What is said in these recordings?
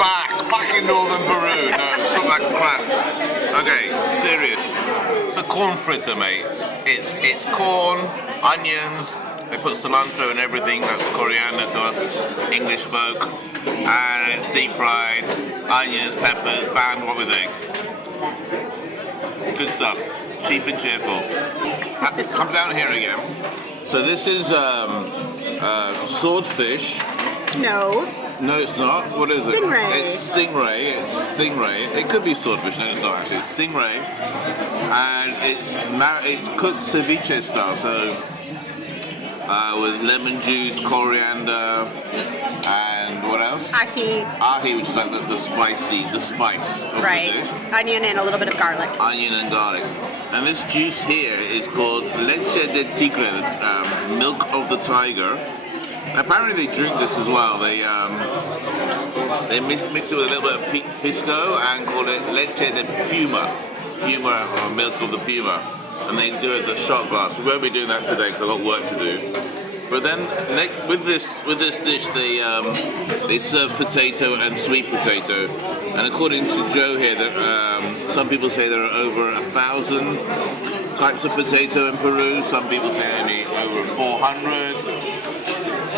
back in northern Peru. No, stop that crap. Okay, serious. It's a corn fritter, mate. It's corn, onions. They put cilantro and everything. That's coriander to us English folk, and it's deep fried. Onions, peppers, band what with egg. Good stuff. Cheap and cheerful. Come down here again. So this is swordfish. No. No, it's not. What is it? Stingray. It's stingray. It's stingray. It could be swordfish. No, it's not actually. It's stingray, and it's cooked ceviche style. So with lemon juice, coriander, and what else? Ají. Ají, which is like the spice of the dish. Onion and a little bit of garlic. Onion and garlic. And this juice here is called leche de tigre, milk of the tiger. Apparently they drink this as well. They mix it with a little bit of pisco and call it leche de puma, or milk of the puma, and they do it as a shot glass. We won't be doing that today because I've got work to do. But then with this dish, they serve potato and sweet potato. And according to Joe here, that some people say there are over 1,000 types of potato in Peru. Some people say only over 400.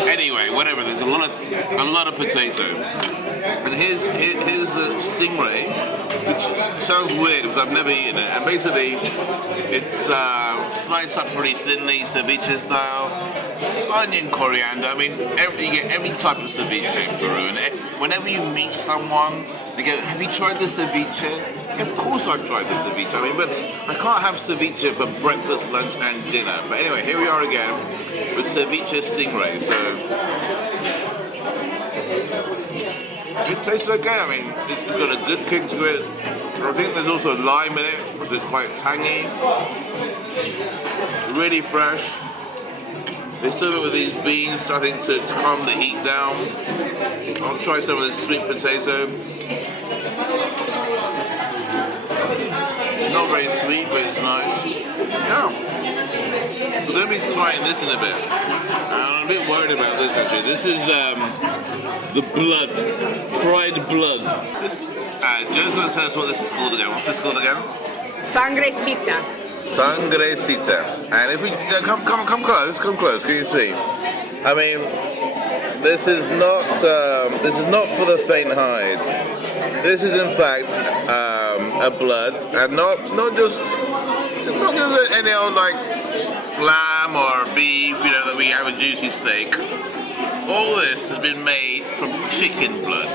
Anyway, whatever. There's a lot of potato. And here's the stingray, which sounds weird because I've never eaten it. And basically, it's sliced up pretty thinly, ceviche style. Onion, coriander. I mean, you get every type of ceviche in Peru. And whenever you meet someone, they go, "Have you tried the ceviche?" Of course I've tried the ceviche. I mean, but I can't have ceviche for breakfast, lunch, and dinner. But anyway, here we are again with ceviche stingray. So it tastes okay. I mean, it's got a good kick to it. I think there's also lime in it because it's quite tangy. Really fresh. They serve it with these beans, I think, to calm the heat down. I'll try some of this sweet potato. Not very sweet, but it's nice. Yeah. We're going to be trying this in a bit. I'm a bit worried about this actually. This is the blood, fried blood. Joe's going to tell us what this is called again. What's this called again? Sangrecita. Sangrecita. And if we come close, can you see? I mean, this is not for the faint-hearted. This is in fact a blood, and not just any old like lamb or beef, that we have a juicy steak. All this has been made from chicken blood.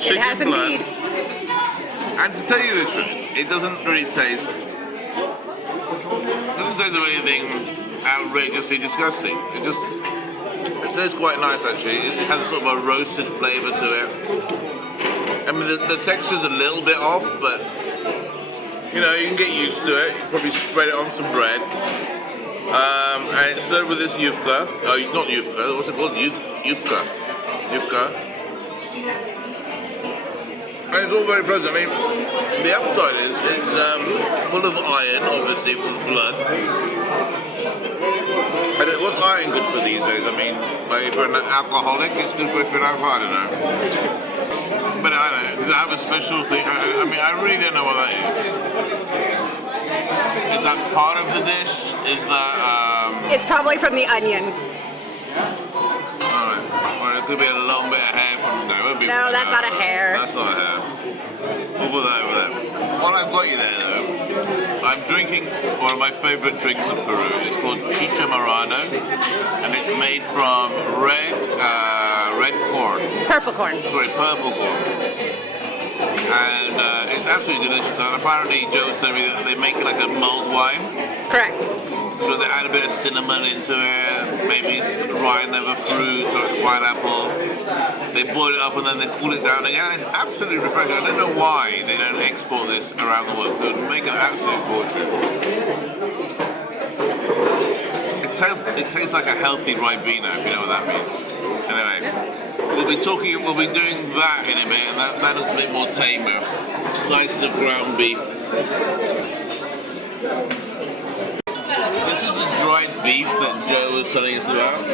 It has indeed. And to tell you the truth, it doesn't really taste. It doesn't taste of anything outrageously disgusting. It tastes quite nice actually. It has a sort of a roasted flavour to it. I mean the texture's a little bit off, but you can get used to it. You probably spread it on some bread. And it's served with this yufka. Oh, not yufka, what's it called? Yufka. And it's all very pleasant. I mean, the upside is it's full of iron, obviously, with blood. And what's iron good for these days? I mean, like if you're an alcoholic, it's good for if you're an alcoholic, I don't know. But I don't know, does it have a special thing? I mean, I really don't know what that is. Is that part of the dish? Is that... It's probably from the onion. Alright. Or it could be a long bit of hair from there. No, that's not a hair. That's not a hair. We'll put that over there. While I've got you there, though, I'm drinking one of my favourite drinks of Peru. It's called chicha morado, and it's made from red corn. Purple corn. Sorry, purple corn. And it's absolutely delicious. And apparently, Joe said me that they make it like a mulled wine. Correct. So they add a bit of cinnamon into it, maybe rind of a fruit or a pineapple. They boil it up and then they cool it down again. It's absolutely refreshing. I don't know why they don't export this around the world. It would make an absolute fortune. It tastes like a healthy Ribena, if you know what that means. Anyway, we'll be doing that in a bit, and that looks a bit more tamer. Slices of ground beef. This is the dried beef that Joe was telling us about.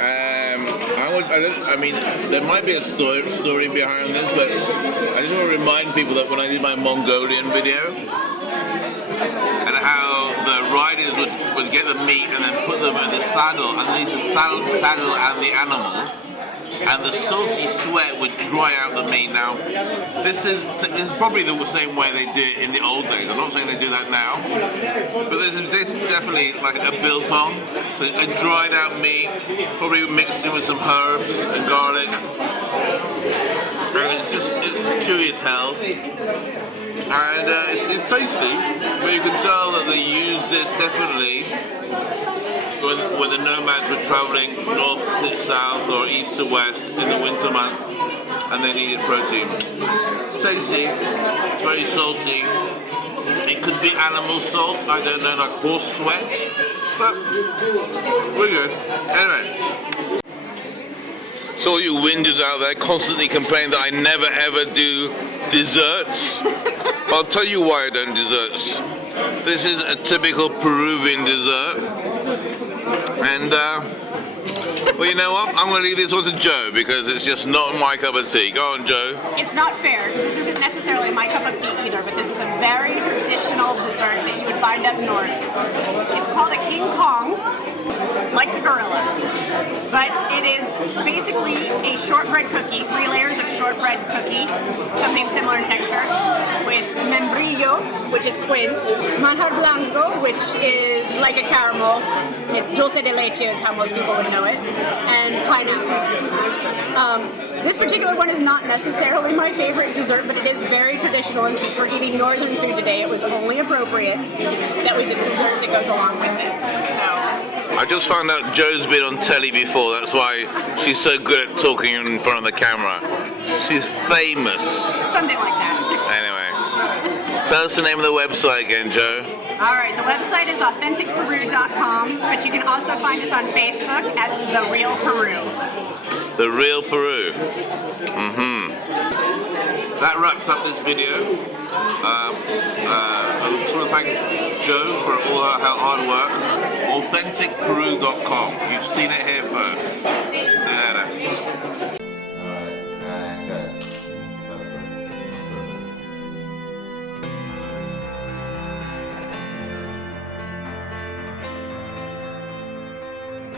I'm I mean, there might be a story behind this, but I just want to remind people that when I did my Mongolian video, and how the riders would get the meat and then put them in the saddle, underneath the saddle and the animal, and the salty sweat would dry out the meat. Now, this is probably the same way they did it in the old days. I'm not saying they do that now, but this is definitely like a biltong, so a dried out meat, probably mixed in with some herbs and garlic. And it's chewy as hell, and it's tasty. But you can tell that they use this definitely when the nomads were traveling north to south or east to west in the winter months, and they needed protein. It's tasty, it's very salty. It could be animal salt, I don't know, like horse sweat, but we're good. Anyway, so all you whingers out there constantly complain that I never ever do desserts. I'll tell you why I don't desserts. This is a typical Peruvian dessert. And, well, you know what? I'm going to leave this one to Joe because it's just not my cup of tea. Go on, Joe. It's not fair. This isn't necessarily my cup of tea either, but this is a very traditional dessert that you would find up north. It's called a King Kong, like the gorilla. But it is basically a shortbread cookie, 3 layers of shortbread cookie, something similar in texture, with membrillo, which is quince, manjar blanco, which is like a caramel. It's dulce de leche is how most people would know it, and pineapple. This particular one is not necessarily my favorite dessert, but it is very traditional, and since we're eating northern food today, it was only appropriate that we did the dessert that goes along with it. So, I just found out Joe's been on telly before, that's why she's so good at talking in front of the camera. She's famous. something like that. Anyway, tell us the name of the website again, Joe. All right, the website is authenticperu.com, but you can also find us on Facebook at The Real Peru. The Real Peru. That wraps up this video. I just want to thank Jo for all her hard work. Authenticperu.com. You've seen it here first.